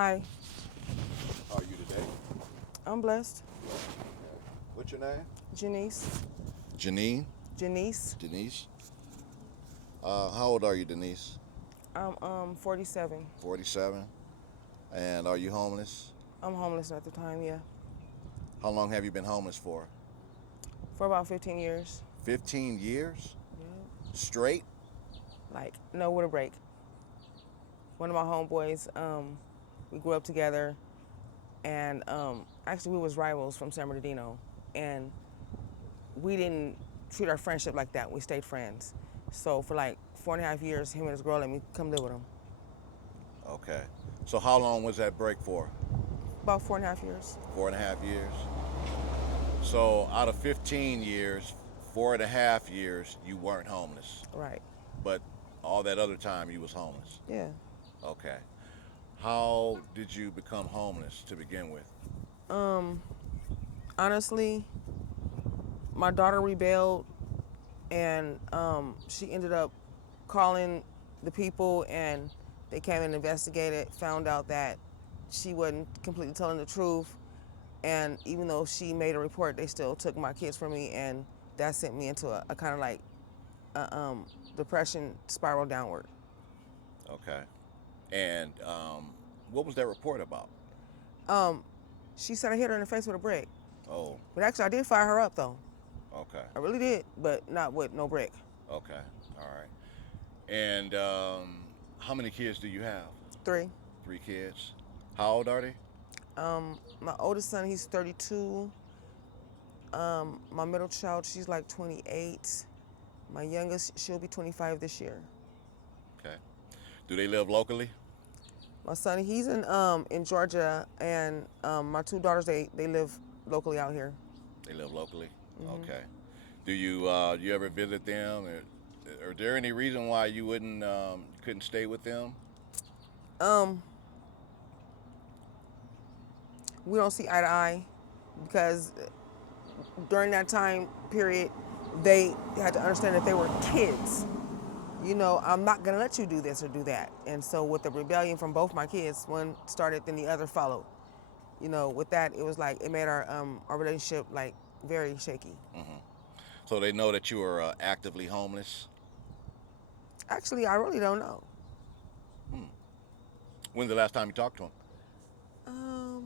Hi, How are you today? I'm blessed. What's your name? Janeice. Janine? Janeice. Denise? How old are you, Denise? I'm 47. 47. And are you homeless? I'm homeless at the time, yeah. How long have you been homeless for? For about 15 years. 15 years? Yeah. Straight? Like, no, with a break. One of my homeboys, we grew up together, and actually we was rivals from San Bernardino, and we didn't treat our friendship like that. We stayed friends. So for like 4.5 years, him and his girl let me come live with him. Okay. So how long was that break for? About 4.5 years. 4.5 years. So out of 15 years, 4.5 years, you weren't homeless. Right. But all that other time you was homeless. Yeah. Okay. How did you become homeless to begin with? Um, Honestly, my daughter rebelled, and she ended up calling the people, and they came and investigated, found out that she wasn't completely telling the truth, and even though she made a report, they still took my kids from me, and that sent me into a kind of like a, depression spiral downward. Okay. And what was that report about? um, she said I hit her in the face with a brick, Oh, but actually I did fire her up though. okay. I really did, but not with no brick. Okay. All right. And how many kids do you have? 3. 3 kids. How old are they? My oldest son, he's 32. My middle child, she's like 28. My youngest, she'll be 25 this year. Okay. Do they live locally? My son, he's in Georgia, and my 2 daughters, they live locally out here. They live locally. Hmm. Okay. Do you ever visit them? Or, there any reason why you wouldn't couldn't stay with them? Um, we don't see eye to eye because during that time period, they had to understand that they were kids. You know, I'm not gonna let you do this or do that. And so with the rebellion from both my kids, one started, then the other followed. You know, with that, it was like it made our relationship like very shaky. Hmm. So they know that you are actively homeless. Actually, I really don't know. Hmm. When's the last time you talked to them? Um,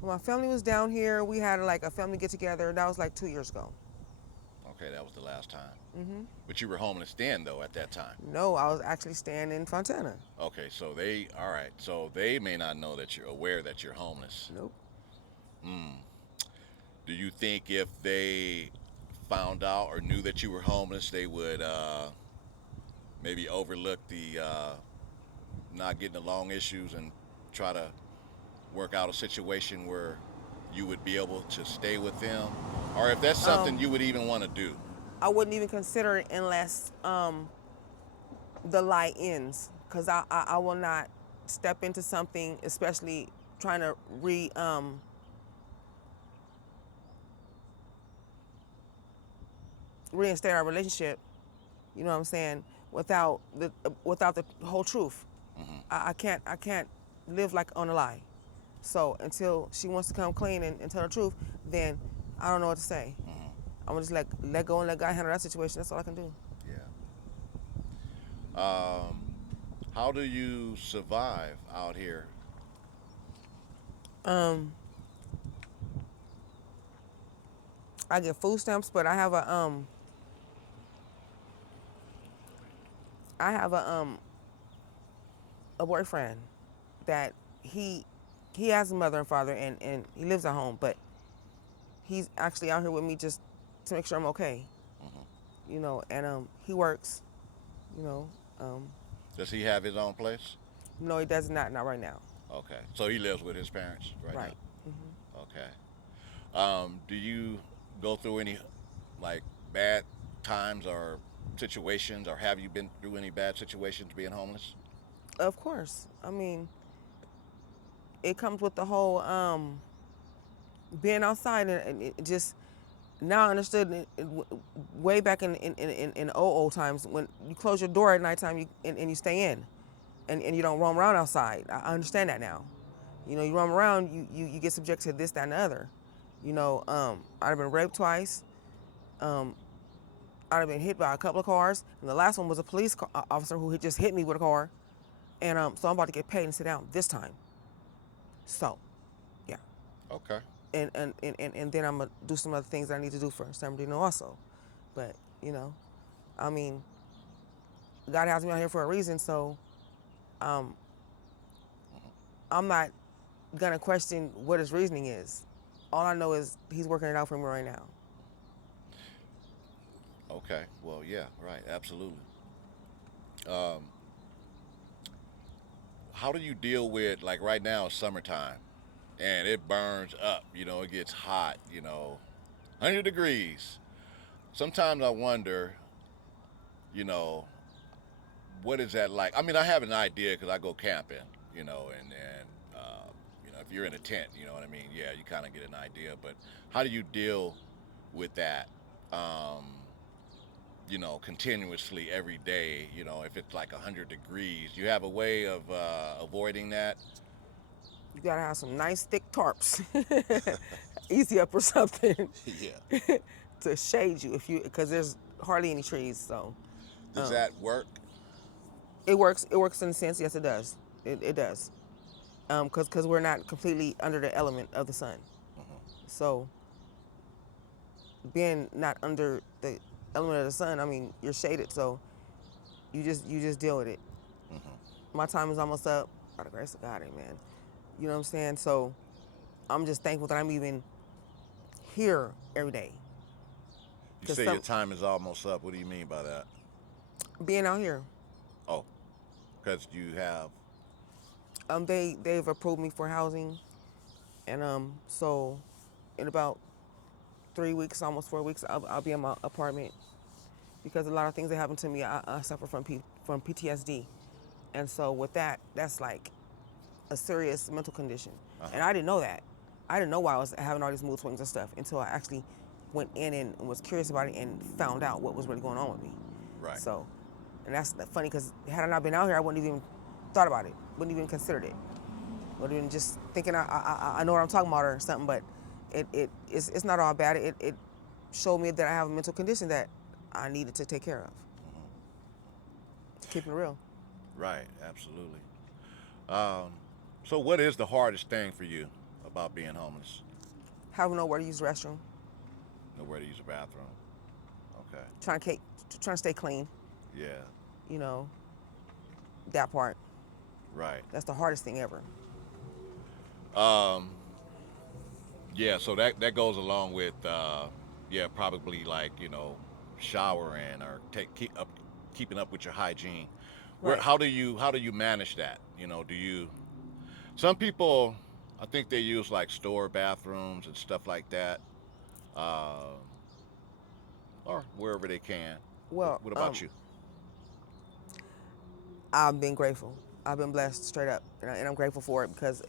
when my family was down here, we had like a family get together. That was like 2 years ago. Okay, that was the last time. Hmm. But you were homeless then, though, at that time. No, I was actually staying in Fontana. Okay, so all right. So they may not know that you're aware that you're homeless. Nope. Hmm. Do you think if they found out or knew that you were homeless, they would maybe overlook the not getting along issues and try to work out a situation where you would be able to stay with them? Or if that's something Um, you would even want to do? I wouldn't even consider it unless the lie ends, because I will not step into something, especially trying to reinstate our relationship. You know what I'm saying? Without the whole truth. Hmm. I can't live like on a lie. So until she wants to come clean and tell the truth, then I don't know what to say. Hmm. I'm gonna just let go and let God handle that situation. That's all I can do. Yeah. How do you survive out here? Um, I get food stamps, but I have a boyfriend that he he has a mother and father, and he lives at home, but he's actually out here with me just to make sure I'm okay. Hmm. You know, and he works. You know, um, Does he have his own place? no, he does not right now. Okay, so he lives with his parents right Right. now. Hmm. Okay. Do you go through any like bad times or situations, or have you been through any bad situations being homeless? Of course. I mean, it comes with the whole being outside, and it just now I understood way back in old times when you close your door at nighttime, and you stay in. and you don't roam around outside. I understand that now. You know, you roam around, you get subject to this, that, and the other. You know, I've been raped twice. I've been hit by a couple of cars, and the last one was a police officer who had just hit me with a car. And so I'm about to get paid and sit down this time. So, yeah. Okay. And then I'm gonna do some other things that I need to do for San Bernardino also. But, you know, I mean, God has me out here for a reason, so I'm not gonna question what his reasoning is. All I know is he's working it out for me right now. Okay. Well, yeah. Right. Absolutely. Um, how do you deal with, like, right now it's summertime and it burns up? You know, it gets hot. 100 degrees. Sometimes I wonder, you know, what is that like? I mean, I have an idea because I go camping. And if you're in a tent, you know what I mean. Yeah, you kind of get an idea. But how do you deal with that? Um, continuously every day. If it's like 100 degrees, you have a way of avoiding that. You gotta have some nice thick tarps, easy up or something, Yeah. to shade you because there's hardly any trees. So Does that work? it works. It works in a sense. Yes, it does. It does. Because we're not completely under the element of the sun. So being not under the element of the sun, I mean, you're shaded. So you just deal with it. My time is almost up. By the grace of God, amen. You know what I'm saying? So I'm just thankful that I'm even here every day. You 'Cause say your time is almost up. What do you mean by that? being out here, Oh, because you have. they've approved me for housing, and so in about 3 weeks, almost 4 weeks, I'll be in my apartment because a lot of things that happened to me, I suffer from PTSD, and so with that, that's like a serious mental condition, and I didn't know that. I didn't know why I was having all these mood swings and stuff until I actually went in and was curious about it and found out what was really going on with me. Right. So, and that's funny because had I not been out here, I wouldn't even thought about it, wouldn't even considered it, would have been just thinking I know what I'm talking about or something. But it's not all bad. It showed me that I have a mental condition that I needed to take care of. Keeping it real. Right. Absolutely. Um, so, what is the hardest thing for you about being homeless? Having nowhere to use the restroom. Nowhere to use a bathroom. Okay. Trying to stay clean. Yeah. You know, that part. Right. That's the hardest thing ever. Um, yeah. So that goes along with yeah, probably like showering or keeping up with your hygiene. Where Right. how do you manage that? Do you some people, I think they use like store bathrooms and stuff like that, uh, or wherever they can. Well, What about you? I've been grateful. I've been blessed straight up, and I'm grateful for it because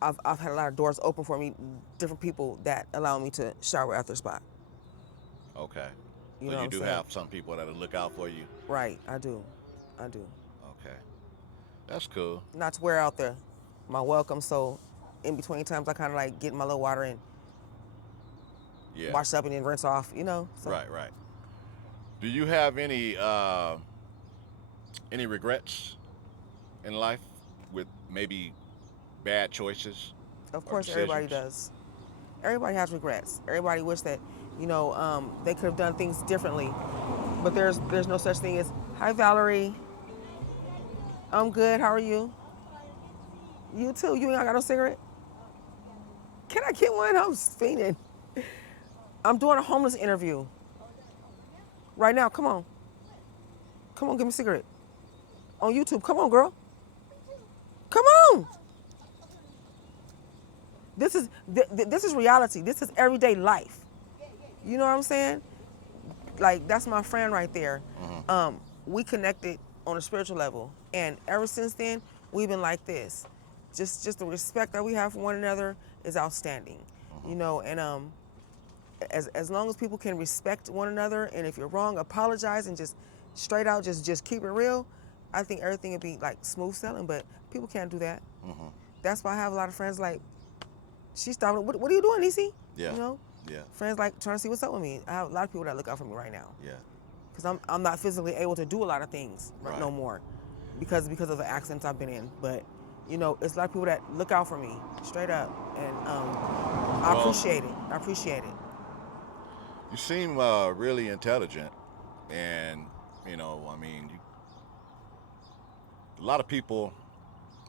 I've had a lot of doors open for me, different people that allow me to shower at their spot. Okay. You So know what you I'm do saying? have some people that'll look out for you. Right, I do. I do. Okay. That's cool. Not to wear out my welcome, so in between times I kind of like get my little water and Yeah. wash up and then rinse off, So Right. Right. Do you have any regrets in life with maybe bad choices of or course everybody decisions? does. Everybody has regrets. Everybody wish that, they could have done things differently. But there's no such thing as, hi Valerie, I'm good, how are you? You too, you ain't got no cigarette? Can I get one? I'm fiending. I'm doing a homeless interview right now. Come on. Come on, give me a cigarette. On YouTube. Come on, girl. Come on. This is reality. This is everyday life. You know what I'm saying? Like, that's my friend right there. We connected on a spiritual level, and ever since then we've been like this. Just the respect that we have for one another is outstanding. And as long as people can respect one another, and if you're wrong, apologize and just straight out just keep it real. I think everything would be like smooth sailing, but people can't do that. Mm-hmm. That's why I have a lot of friends like, she stopped. What are you doing, Niecy? Yeah. You know, Yeah. friends like trying to see what's up with me. I have a lot of people that look out for me right now. Yeah. Because I'm not physically able to do a lot of things Right. no more, because of the accidents I've been in. But you know, it's a lot of people that look out for me straight up, and I appreciate it. I appreciate it. You seem really intelligent, and you know, I mean, a lot of people,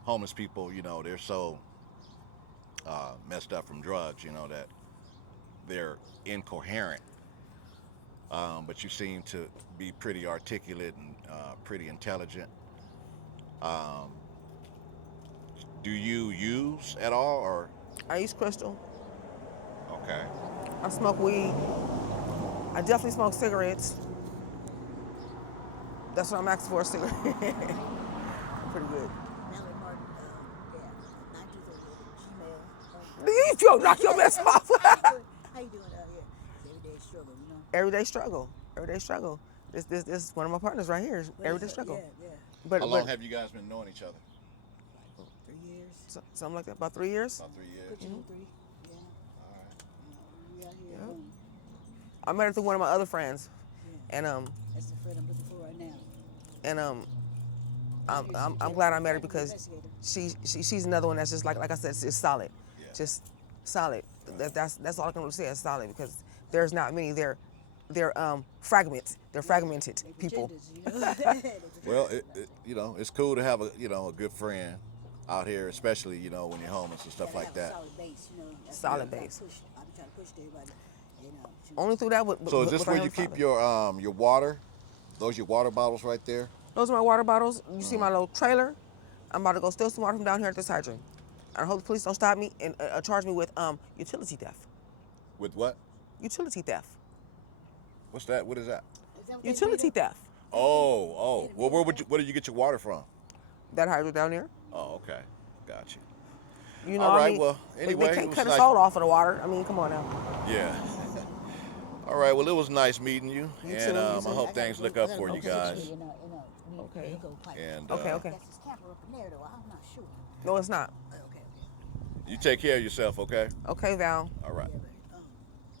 homeless people, you know, they're so messed up from drugs, you know, that they're incoherent. But you seem to be pretty articulate and pretty intelligent. Um, do you use at all, or I use crystal. okay? I smoke weed. I definitely smoke cigarettes. That's what I'm asking for, a cigarette. Pretty good. Yo, knock your mess off. How you doing? Yeah, it's everyday struggle, you know. Everyday struggle. Everyday struggle. This is one of my partners right here. Everyday struggle. Yeah. But How long have you guys been knowing each other? Like 3 years. Something like that. About 3 years. About 3 years. Put you on 3. Yeah. All right. We out here. Yep. I met her through one of my other friends, Yeah. and That's the friend I'm looking for right now. I'm glad I met her because she's another one that's just like I said, it's solid, Yeah. just solid. That's all I can really say is solid, because there's not many. They're fragments. They're fragmented They people. pretenders, you know. Well, you know, it's cool to have a good friend out here, especially you know when you're homeless and stuff like that. Solid base, you know. That's Solid what I base. I be trying to push to everybody, you know. Only through that. So is this where you keep your water? Those your water bottles right there? Those are my water bottles. You see my little trailer? I'm about to go steal some water from down here at this hydrant. I hope the police don't stop me and charge me with utility theft. With what? Utility theft. What's that? What is that? Is that what they Utility do? theft. Oh. Well, where do you get your water from? That hydrant down there. Oh, okay. Got you. You know, All right, I mean, well, anyway, they it can't was cut us nice. all off of the water. I mean, come on now. Yeah. All right. Well, it was nice meeting you, You and too. I hope things look up for you guys. Okay. And Okay. That's this camper up in there, though. I'm not sure. No, it's not. Okay. you take care of yourself, okay? Okay, Val. All right.